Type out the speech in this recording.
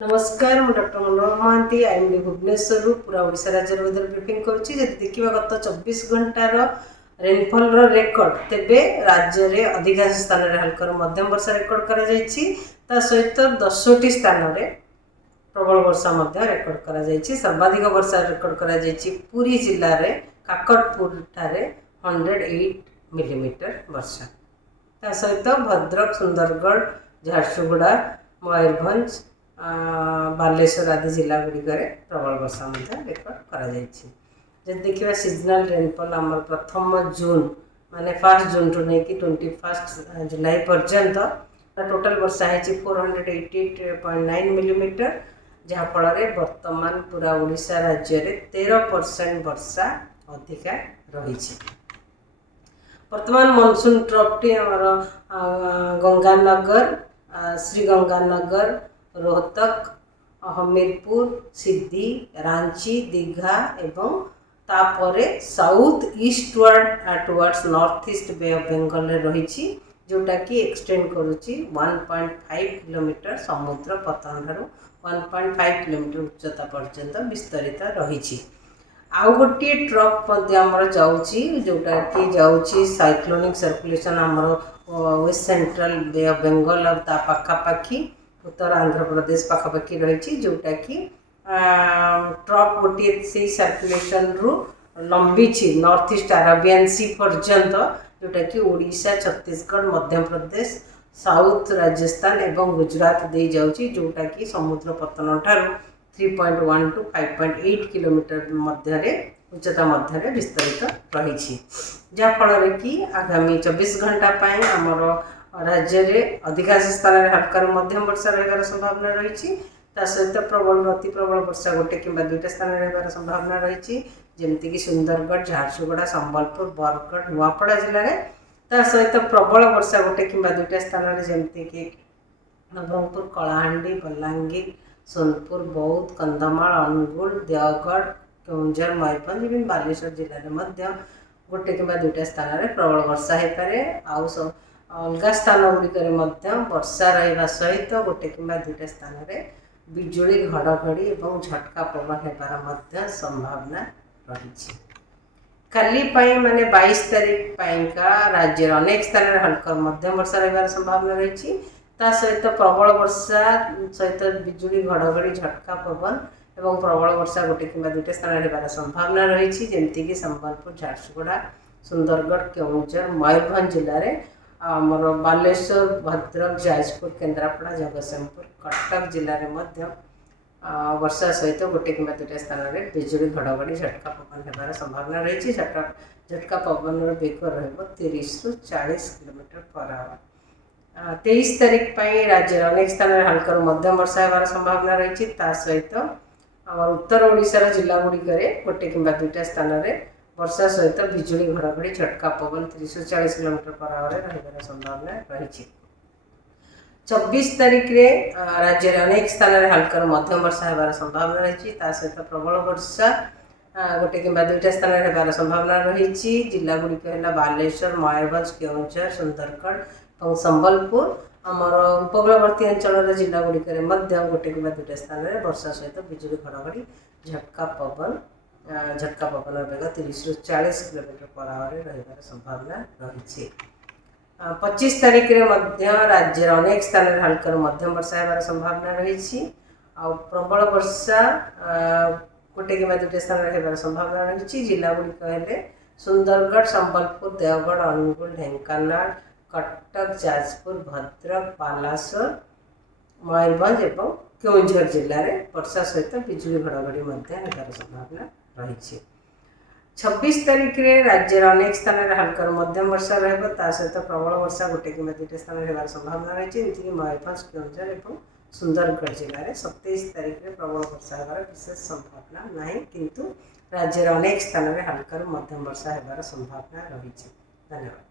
नमस्कार मु doctor Manorama Mahanti IMD Bhubaneswar पूरा ओडिशा राज्य वेदर ब्रीफिंग करुच्ची देखा गत 24 घंटार रेनफॉल रेकर्ड तेबे राज्य में अधिकांश स्थान में हल्का मध्यम वर्षा रेकर्ड कर सहित 10टी स्थान में प्रबल वर्षा रेकर्ड कर सर्वाधिक वर्षा रेकर्ड कर पुरी जिले में काकटपुर ठारे 108 मिलीमीटर वर्षा ता सहित भद्रक सुंदरगढ़ झारसुगुड़ा मयूरभंज बालेश्वर आदि जिला गुड़िक प्रबल वर्षा रेकर्ड कर देखा सीजनाल रेनफॉल आम प्रथम जून माने 1 जून टू नहीं 21 जुलाई पर्यंत टोटाल वर्षा है 488.9 मिलीमीटर जहाँफल वर्तमान पूरा ओडिशा राज्य में 13% वर्षा अधिका रही। वर्तमान मनसून ट्रपटी आमर गंगानगर श्रीगंगानगर रोहतक हमीरपुर सिद्धि रांची दीघा एवं तापरे south eastward towards north east bay of Bengal रही जोटा कि एक्सटेंड करुच्ची 1.5 किलोमीटर समुद्र पतन ठारू 1.5 किलोमीटर उच्चता पर्यंत विस्तरित रही। आउ गोटे ट्रप जाऊँगी जोटा कि जाऊँगी साइक्लोनिक सर्कुलेशन आमर west central bay of Bengal और ता पाखापाखी उत्तर आंध्र प्रदेश पाखापाखी रही जोटा कि ट्रप गोटे से सर्कुलेशन रु लंबी नॉर्थ ईस्ट अरेबियन सी पर्यंत जोटा कि ओडिशा छत्तीसगढ़ मध्य प्रदेश साउथ राजस्थान एवं गुजरात दे जाउची जोटा कि समुद्र पतन ठारू 3.1 टू 5.8 किलोमीटर मध्य उच्चता मध्य विस्तरित रही जहाँफल कि आगामी 24 घंटा आमर राज्य में अधिकांश स्थान में हल्का मध्यम वर्षा रही संभावना रही सहित प्रबल अति प्रबल वर्षा गोटे कि 2टा स्थान में रही संभावना रही जमीक सुंदरगढ़ झारसुगुड़ा संबलपुर बरगढ़ नुआपड़ा जिले में सहित प्रबल वर्षा गोटे कि 2टा स्थान में जमीक नवरंगपुर कलाहांडी बलांगीर सोनपुर बौद्ध कंधमाल अनुगुल देवगढ़ केउंझर मयूरभंज एवं बालेश्वर जिले में गोटे कि 2टा स्थान में प्रबल वर्षा हो पाए आउ अलग स्थान गुड़िक वर्षा रहा सहित गोटे कि 2टा स्थान में बिजुली घड़घड़ी और झटका पवन होबार संभावना रही। काली माने 22 तारीख का राज्य अनेक स्थान में हल्का मध्यम वर्षा रही संभावना रही सहित प्रबल वर्षा सहित बिजुली घड़घड़ी झटका पवन एवं प्रबल वर्षा गोटे कि 2टा स्थान में संभावना रही जमीक संबलपुर झारसुगुड़ा सुंदरगढ़ केउंझर मयूरभंज जिले में आमर बालेश्वर भद्रक जाजपुर केन्द्रापड़ा जगतसिंहपुर कटक जिले में वर्षा सहित गोटे कि 2टा स्थान में बिजुली घड़घड़ी झटका पवन होबार संभावना रही झटका पवन बेग रही 30 ରୁ 40 किलोमीटर पर आवर। 23 तारीख राज्य अनेक स्थान में हल्का मध्यम वर्षा होबार संभावना रही सहित आम उत्तर ओडिशार जिला गुड़िक गोटे कि 2टा स्थान में वर्षा सहित बिजुली घड़घड़ी झटका पवन 30 ରୁ 40 किलोमीटर पर आवर रही संभावना रही। 24 तारीख राज्य अनेक स्थान में हल्का मध्यम वर्षा होबार संभावना रही सहित प्रबल वर्षा गोटे कि 2टा स्थान में होबार संभावना रही जिला गुड़िक है बालेश्वर मयूरभंज केउंझर सुंदरगढ़ और संबलपुर आमर उपकूलवर्ती अंचल जिला गुड़िक गोटे कि 2टा स्थान में वर्षा सहित बिजुली घड़घड़ी झटका पवन बेग 30 ରୁ 40 किलोमीटर पर आवर रही संभावना रही। 25 तारीख राज्य अनेक स्थान में हल्का मध्यम वर्षा होबार संभावना रही प्रबल वर्षा गोटे कि 2टा स्थान में होबार संभावना रही जिला गुड़िक है सुंदरगढ़ संबलपुर देवगढ़ अनुगुल ढेंकानाल कटक जाजपुर भद्रक बालासोर मयूरभंज एवं केउंझर जिले में वर्षा सहित बिजुली घड़घड़ी होबार संभावना रही। 26 तारीख राज्य अनेक स्थान में हल्का मध्यम वर्षा रहा सहित प्रबल वर्षा गोटे कि 2टा स्थान में होबार संभावना रही जमीक मयूरभंज केउंझर और सुंदरगढ़ जिले में 27 तारीख प्रबल वर्षा होबार विशेष संभावना नहीं किंतु राज्य अनेक स्थान में हल्का मध्यम वर्षा होबार संभावना रही। धन्यवाद।